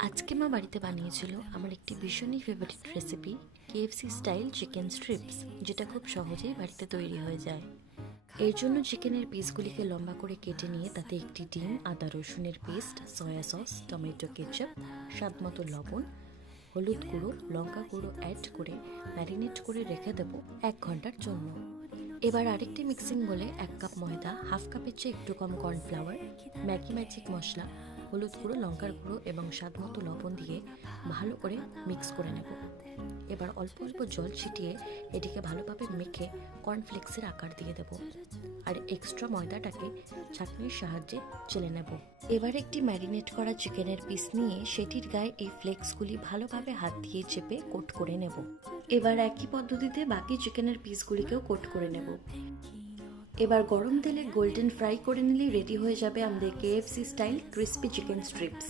আজকে মা বাড়িতে বানিয়েছিল আমার একটি ভীষণই favourite recipe KFC style chicken strips, যেটা খুব সহজেই বাড়িতে তৈরি হয়ে যায়। এর জন্য চিকেনের পিসগুলিকে লম্বা করে কেটে নিয়ে তাতে একটি ডিম, আদা রসুনের paste, soya sauce, tomato ketchup, স্বাদমতো লবণ, হলুদ গুঁড়ো, লঙ্কা গুঁড়ো অ্যাড করে ম্যারিনেট করে রেখে দেবো 1 ঘন্টার জন্য। এবার আরেকটি মিক্সিং বলে 1 কাপ ময়দা, হাফ কাপের চেয়ে একটু কম কর্নফ্লাওয়ার, ম্যাগি ম্যাজিক মশলা, হলুদ গুঁড়ো, লঙ্কার গুঁড়ো এবং স্বাদমতো লবণ দিয়ে ভালো করে মিক্স করে নেব। এবার অল্প অল্প জল ছিটিয়ে এটিকে ভালোভাবে মেখে কর্নফ্লেক্সের আকার দিয়ে দেব, আর এক্সট্রা ময়দাটাকে ছাঁকনির সাহায্যে চেলে নেব। এবার একটি ম্যারিনেট করা চিকেনের পিস নিয়ে সেটির গায়ে এই ফ্লেক্সগুলি ভালোভাবে হাত দিয়ে চেপে কোট করে নেব। এবার একই পদ্ধতিতে বাকি চিকেনের পিসগুলিকেও কোট করে নেব। এবার গরম তেলে গোল্ডেন ফ্রাই করে নিলেই রেডি হয়ে যাবে আমাদের KFC style crispy chicken strips.